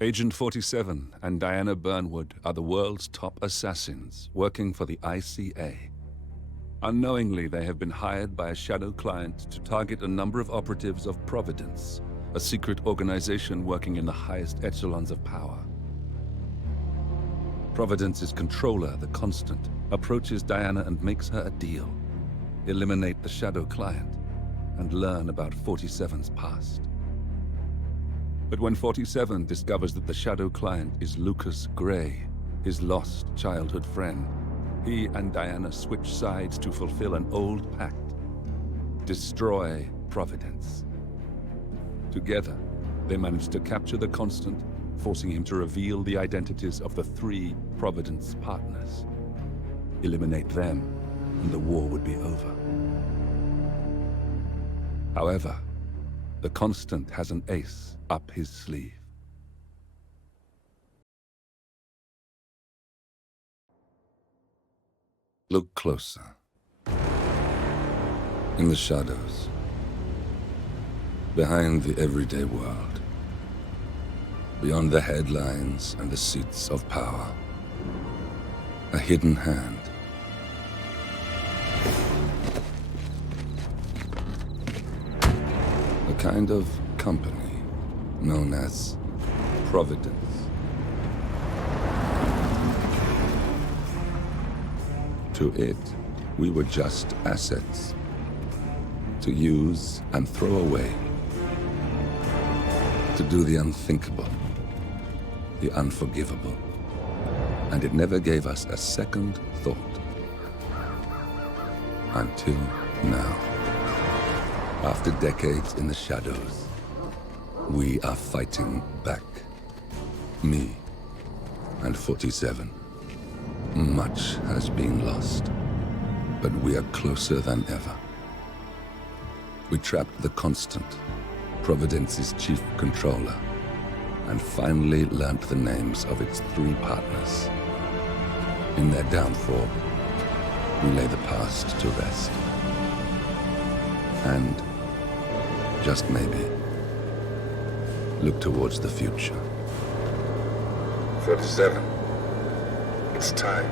Agent 47 and Diana Burnwood are the world's top assassins working for the ICA. Unknowingly, they have been hired by a shadow client to target a number of operatives of Providence, a secret organization working in the highest echelons of power. Providence's controller, the Constant, approaches Diana and makes her a deal. Eliminate the shadow client and learn about 47's past. But when 47 discovers that the shadow client is Lucas Gray, his lost childhood friend, he and Diana switch sides to fulfill an old pact: destroy Providence. Together, they manage to capture the Constant, forcing him to reveal the identities of the 3 Providence partners. Eliminate them, and the war would be over. However, the Constant has an ace up his sleeve. Look closer. In the shadows, behind the everyday world, beyond the headlines and the seats of power, a hidden hand. A kind of company known as Providence. To it, we were just assets to use and throw away, to do the unthinkable, the unforgivable, and it never gave us a second thought. Until now. After decades in the shadows, we are fighting back. Me and 47. Much has been lost, but we are closer than ever. We trapped the Constant, Providence's chief controller, and finally learnt the names of its 3 partners. In their downfall, we lay the past to rest. And, just maybe, look towards the future. 47. It's time.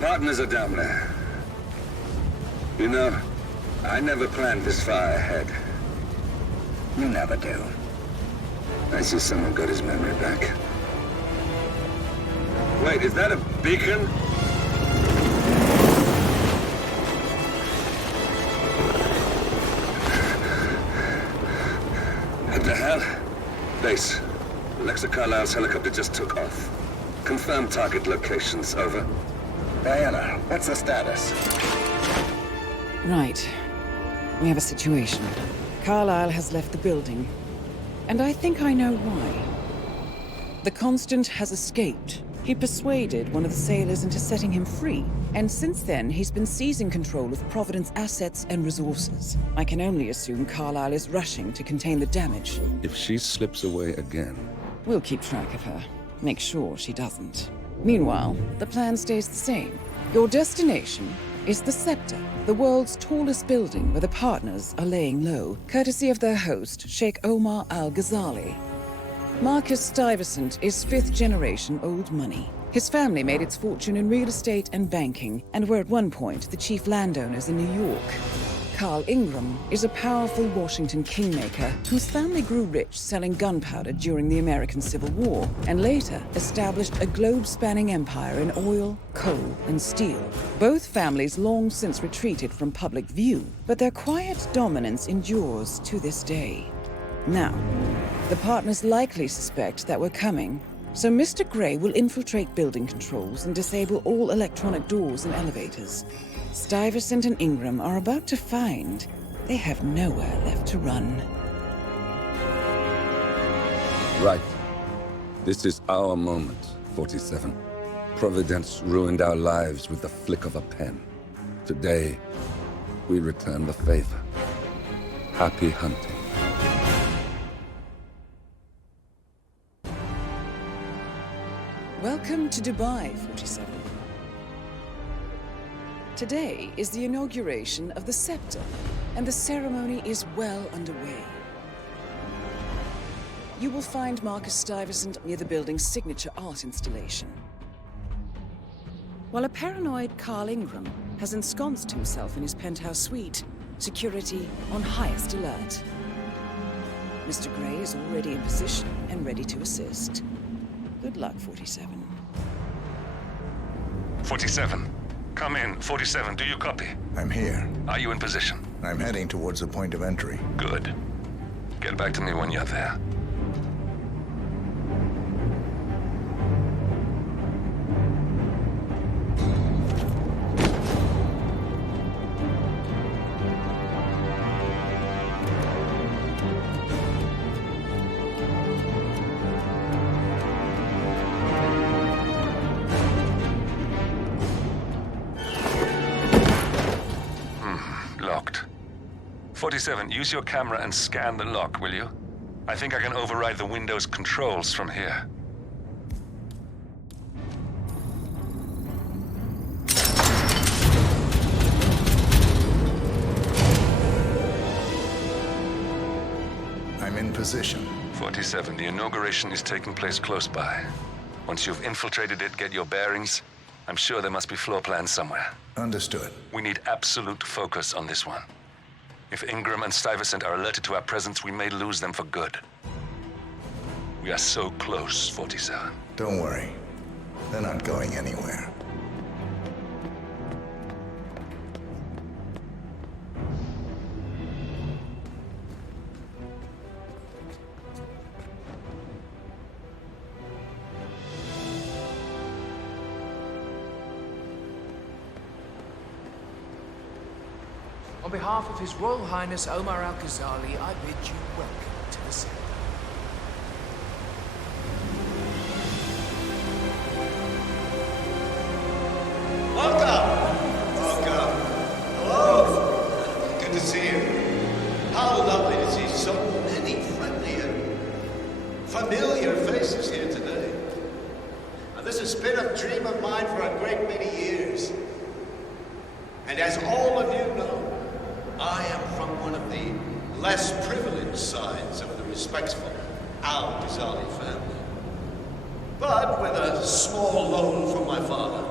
Partners are down there. You know, I never planned this far ahead. You never do. I see someone got his memory back. Wait, is that a beacon? What the hell? Base. Alexa Carlisle's helicopter just took off. Confirm target locations, over. Diana, what's the status? Right. We have a situation. Carlisle has left the building. And I think I know why. The Constant has escaped. He persuaded one of the sailors into setting him free. And since then, he's been seizing control of Providence assets and resources. I can only assume Carlisle is rushing to contain the damage. If she slips away again... We'll keep track of her. Make sure she doesn't. Meanwhile, the plan stays the same. Your destination is the Scepter, the world's tallest building where the partners are laying low, courtesy of their host, Sheikh Omar Al-Ghazali. Marcus Stuyvesant is 5th-generation old money. His family made its fortune in real estate and banking, and were at one point the chief landowners in New York. Carl Ingram is a powerful Washington kingmaker whose family grew rich selling gunpowder during the American Civil War, and later established a globe-spanning empire in oil, coal, and steel. Both families long since retreated from public view, but their quiet dominance endures to this day. Now, the partners likely suspect that we're coming, so Mr. Gray will infiltrate building controls and disable all electronic doors and elevators. Stuyvesant and Ingram are about to find they have nowhere left to run. Right. This is our moment, 47. Providence ruined our lives with the flick of a pen. Today, we return the favor. Happy hunting. Welcome to Dubai, 47. Today is the inauguration of the scepter, and the ceremony is well underway. You will find Marcus Stuyvesant near the building's signature art installation. While a paranoid Carl Ingram has ensconced himself in his penthouse suite, security on highest alert. Mr. Gray is already in position and ready to assist. Good luck, 47. 47. Come in. 47, do you copy? I'm here. Are you in position? I'm heading towards the point of entry. Good. Get back to me when you're there. Locked. 47, use your camera and scan the lock, will you? I think I can override the Windows controls from here. I'm in position. 47, the inauguration is taking place close by. Once you've infiltrated it, get your bearings. I'm sure there must be floor plans somewhere. Understood. We need absolute focus on this one. If Ingram and Stuyvesant are alerted to our presence, we may lose them for good. We are so close, 47. Don't worry. They're not going anywhere. On behalf of His Royal Highness Omar Al-Ghazali, I bid you welcome to the city. Welcome. Hello. Good to see you. How lovely to see so many friendly and familiar faces here today. Now, this has been a dream of mine for a great many years. And as all of you know, I am from one of the less privileged sides of the respectful Al-Ghazali family. But with a small loan from my father,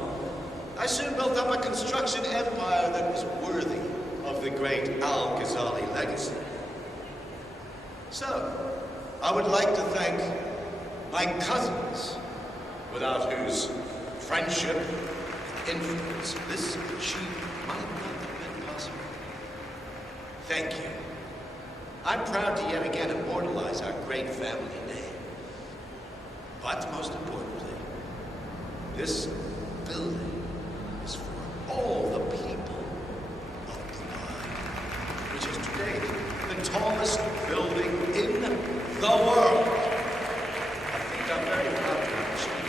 I soon built up a construction empire that was worthy of the great Al-Ghazali legacy. So, I would like to thank my cousins, without whose friendship and influence this achievement might not have been possible. Thank you. I'm proud to yet again immortalize our great family name. But most importantly, this building is for all the people of Dubai, which is today the tallest building in the world. I think I'm very proud to achieve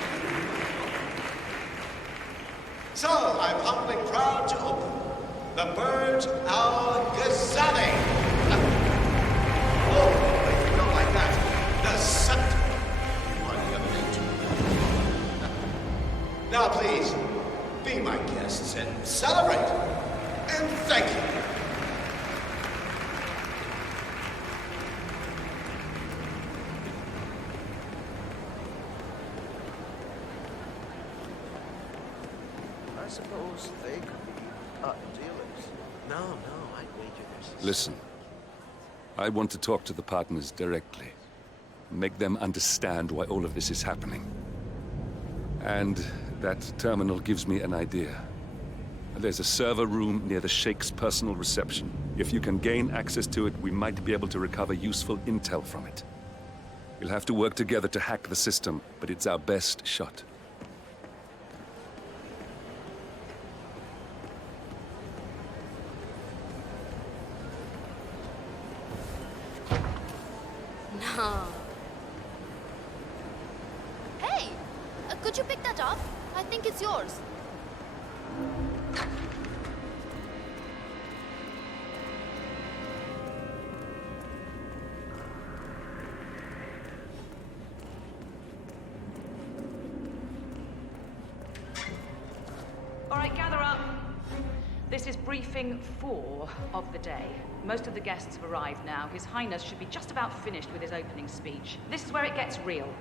it. So I'm humbly proud to open the Burj Al-Ghazali. Oh, if you don't like that, the scepter. On the other end, too. Now, please, be my guests and celebrate. And thank you. I suppose they could be art dealers. No, I'd wager this. Listen, I want to talk to the partners directly. Make them understand why all of this is happening. And that terminal gives me an idea. There's a server room near the Sheikh's personal reception. If you can gain access to it, we might be able to recover useful intel from it. We'll have to work together to hack the system, but it's our best shot. No. Could you pick that up? I think it's yours. All right, gather up. This is briefing 4 of the day. Most of the guests have arrived now. His Highness should be just about finished with his opening speech. This is where it gets real.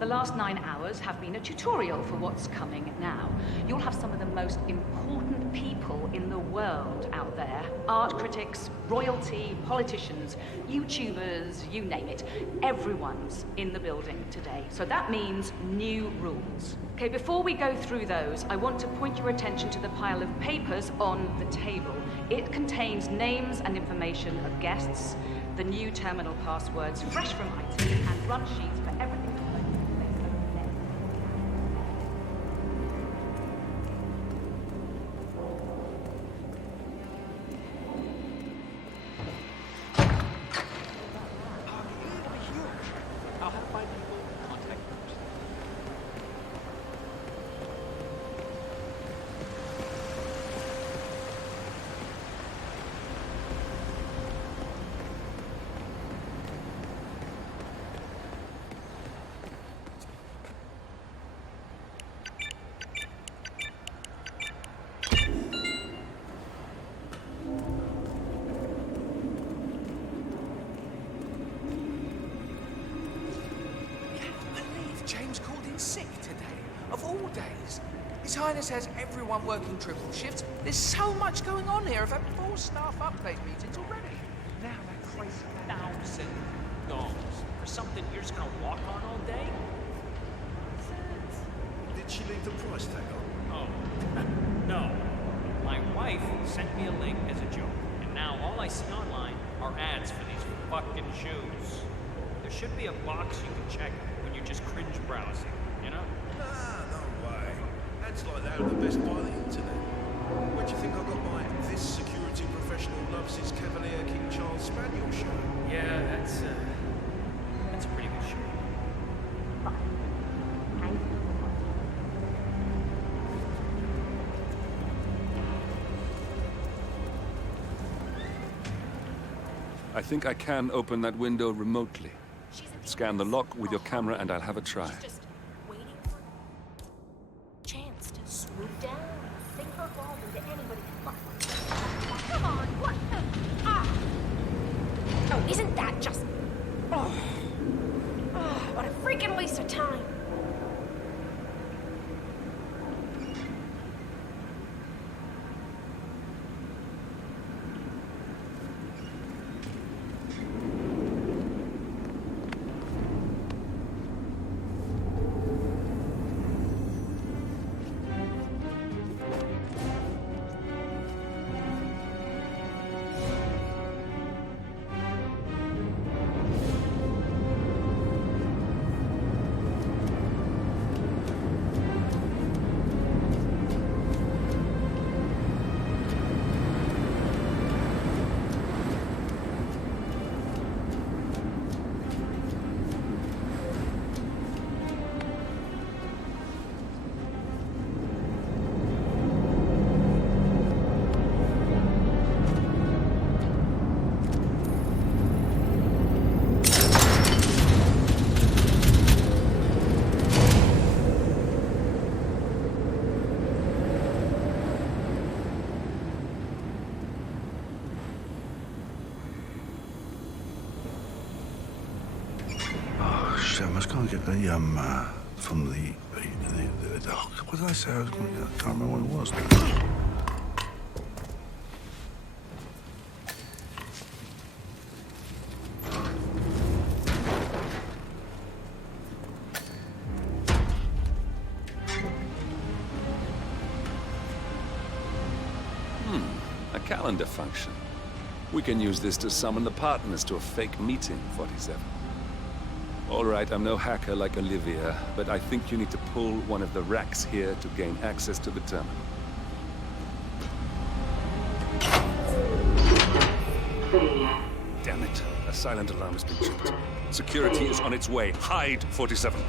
The last 9 hours have been a tutorial for what's coming now. You'll have some of the most important people in the world out there. Art critics, royalty, politicians, YouTubers, you name it. Everyone's in the building today. So that means new rules. Okay, before we go through those, I want to point your attention to the pile of papers on the table. It contains names and information of guests, the new terminal passwords, fresh from IT, and run sheets for everything. His Highness has everyone working triple shifts. There's so much going on here. I've had 4 staff upgrade meetings already. Now that crazy $1,000 for something you're just gonna walk on all day? Did she leave the price tag on? Oh, no. My wife sent me a link as a joke, and now all I see online are ads for these fucking shoes. There should be a box you can check when you're just cringe browsing, you know? Nah, no way. Ads like that are the best by the internet. Where do you think I got my "This security professional loves his Cavalier King Charles Spaniel" shirt? Yeah, that's a pretty good shirt. I think I can open that window remotely. Scan the lock with your camera and I'll have a try. She's just waiting for a chance to swoop down and sink her ball into anybody's butt. Come on, what the? Ah! Oh, isn't that just? Oh, what a freaking waste of time. I was going to get the from the what did I say? I can't remember what it was. A calendar function. We can use this to summon the partners to a fake meeting, 47. All right, I'm no hacker like Olivia, but I think you need to pull one of the racks here to gain access to the terminal. Damn it. A silent alarm has been tripped. Security is on its way. Hide, 47.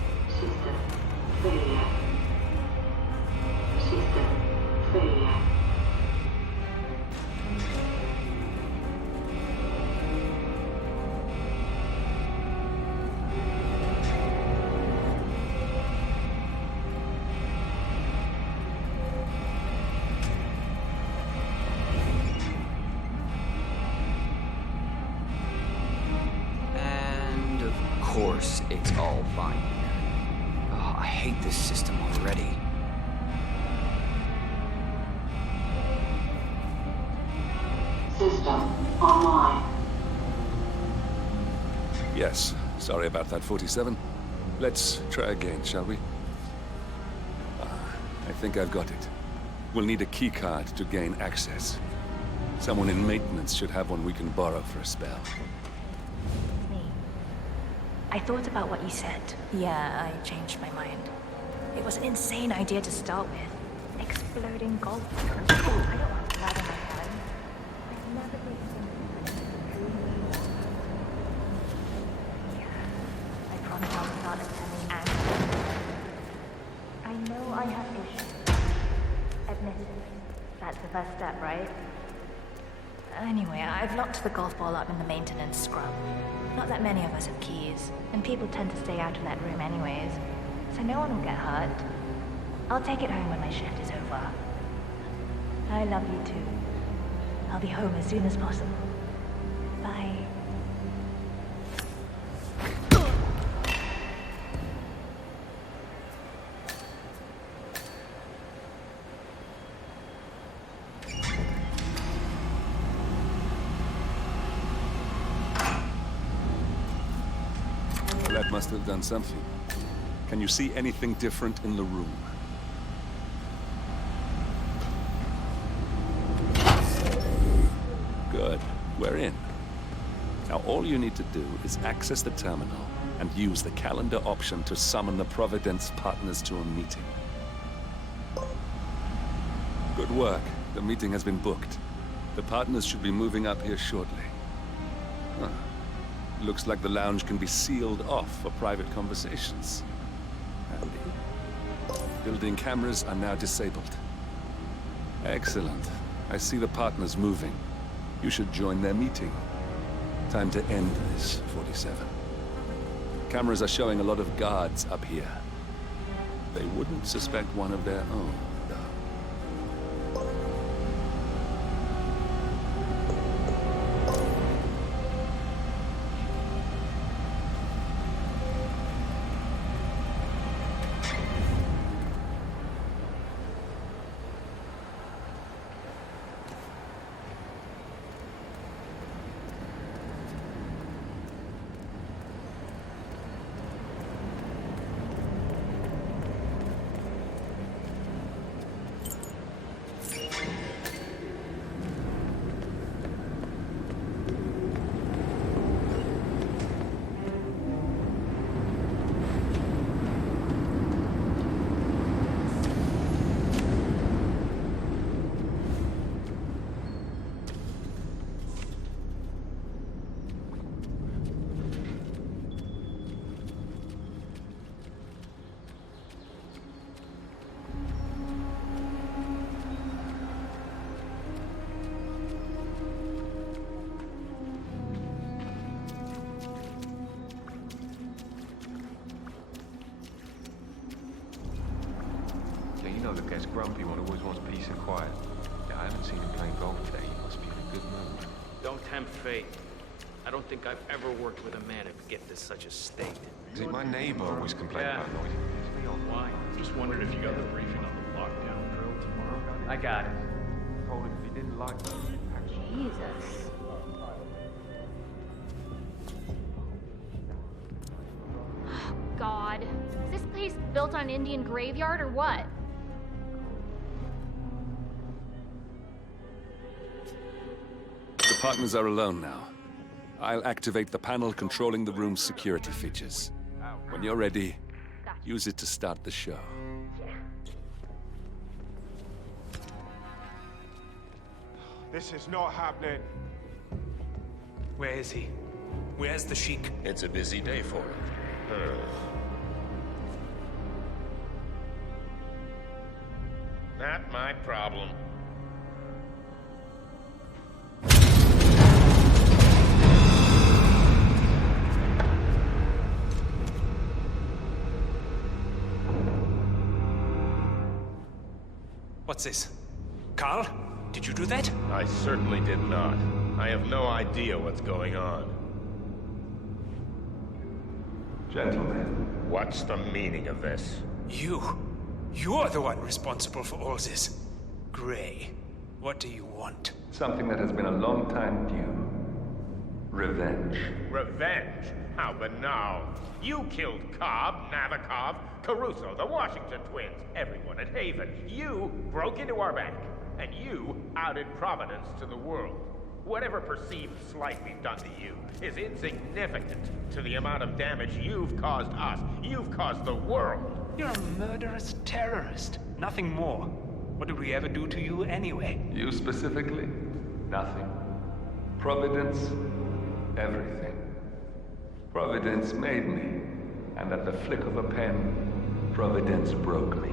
all fine here. Oh, I hate this system already. System online. Yes, sorry about that, 47. Let's try again, shall we? I think I've got it. We'll need a keycard to gain access. Someone in maintenance should have one we can borrow for a spell. Me. I thought about what you said. Yeah, I changed my mind. It was an insane idea to start with. Exploding golf balls. I don't want that in my head. I've never been I promise I'll start attending acting. I know I have issues. Admittedly. That's the first step, right? Anyway, I've locked the golf ball up in the maintenance scrum. Not that many of us have keys, and people tend to stay out of that room anyways, so no one will get hurt. I'll take it home when my shift is over. I love you too. I'll be home as soon as possible. Bye. That must have done something. Can you see anything different in the room? Good. We're in. Now all you need to do is access the terminal and use the calendar option to summon the Providence partners to a meeting. Good work. The meeting has been booked. The partners should be moving up here shortly. Huh. Looks like the lounge can be sealed off for private conversations. Handy. Building cameras are now disabled. Excellent. I see the partners moving. You should join their meeting. Time to end this, 47. Cameras are showing a lot of guards up here. They wouldn't suspect one of their own, though. Look, gets grumpy one always wants peace and quiet. Yeah, I haven't seen him playing golf today. He must be in a good mood. Don't tempt fate. I don't think I've ever worked with a man who gifted to such a state. See, my neighbor always complained about noise. Why? Just wondered if you got the briefing on the lockdown drill tomorrow. I got it. Told him if he didn't like that. Jesus. God. Is this place built on an Indian graveyard or what? The partners are alone now. I'll activate the panel controlling the room's security features. When you're ready, use it to start the show. This is not happening. Where is he? Where's the Sheik? It's a busy day for him. Not my problem. What's this? Carl? Did you do that? I certainly did not. I have no idea what's going on. Gentlemen, what's the meaning of this? You're the one responsible for all this. Gray, what do you want? Something that has been a long time due. Revenge. Revenge? How banal. You killed Cobb, Navikov, Caruso, the Washington twins, everyone at Haven. You broke into our bank, and you outed Providence to the world. Whatever perceived slight we've done to you is insignificant to the amount of damage you've caused us. You've caused the world. You're a murderous terrorist. Nothing more. What did we ever do to you anyway? You specifically? Nothing. Providence? Everything. Providence made me, and at the flick of a pen, Providence broke me.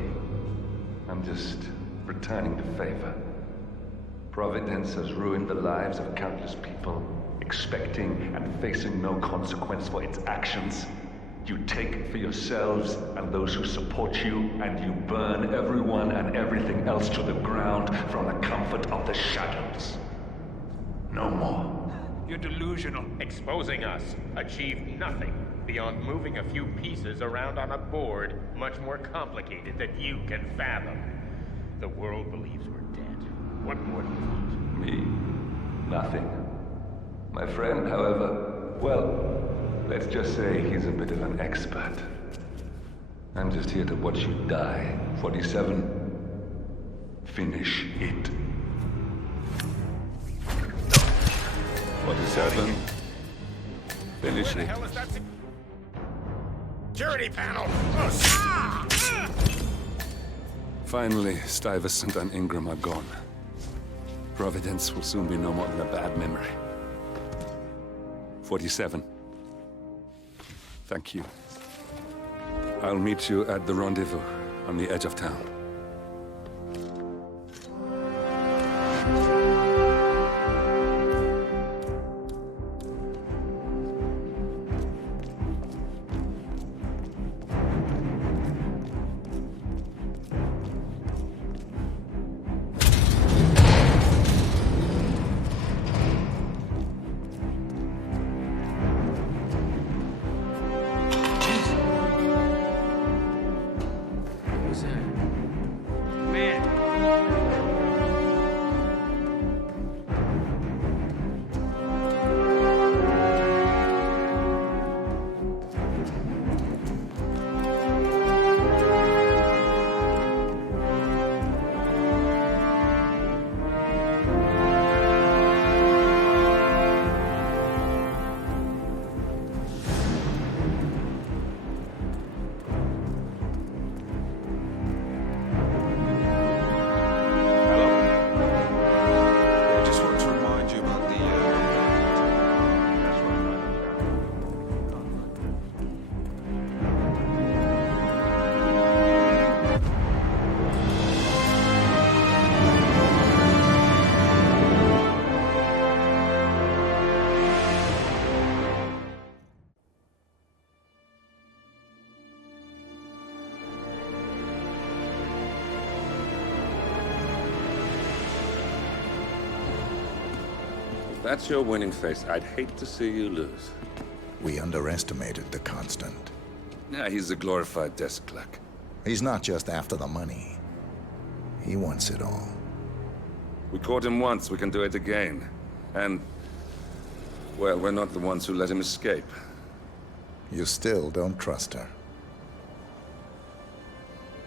I'm just returning the favor. Providence has ruined the lives of countless people, expecting and facing no consequence for its actions. You take for yourselves and those who support you, and you burn everyone and everything else to the ground from the comfort of the shadows. No more. You're delusional. Exposing us achieved nothing beyond moving a few pieces around on a board much more complicated than you can fathom. The world believes we're dead. What more do you want? Me? Nothing. My friend, however, well, let's just say he's a bit of an expert. I'm just here to watch you die. 47. Finish it. 47. Finish it. Security panel! Finally, Stuyvesant and Ingram are gone. Providence will soon be no more than a bad memory. 47. Thank you. I'll meet you at the rendezvous on the edge of town. That's your winning face. I'd hate to see you lose. We underestimated the Constant. Yeah, he's a glorified desk clerk. He's not just after the money. He wants it all. We caught him once, we can do it again. And, well, we're not the ones who let him escape. You still don't trust her.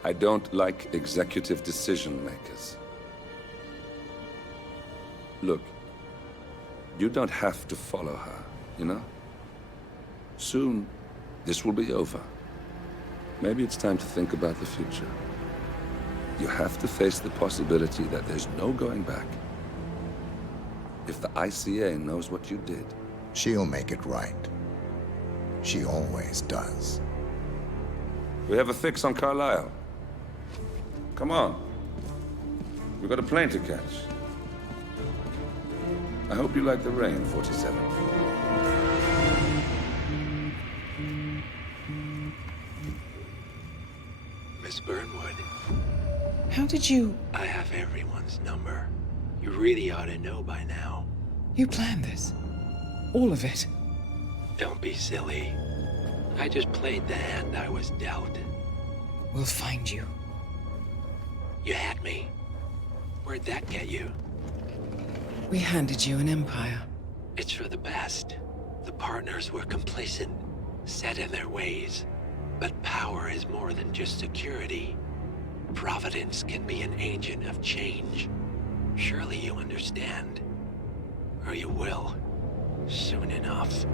I don't like executive decision makers. Look, you don't have to follow her, you know? Soon, this will be over. Maybe it's time to think about the future. You have to face the possibility that there's no going back. If the ICA knows what you did... She'll make it right. She always does. We have a fix on Carlisle. Come on. We've got a plane to catch. I hope you like the rain, 47. Miss Burnwood. How did you... I have everyone's number. You really ought to know by now. You planned this? All of it? Don't be silly. I just played the hand I was dealt. We'll find you. You had me. Where'd that get you? We handed you an empire. It's for the best. The partners were complacent, set in their ways. But power is more than just security. Providence can be an agent of change. Surely you understand. Or you will. Soon enough.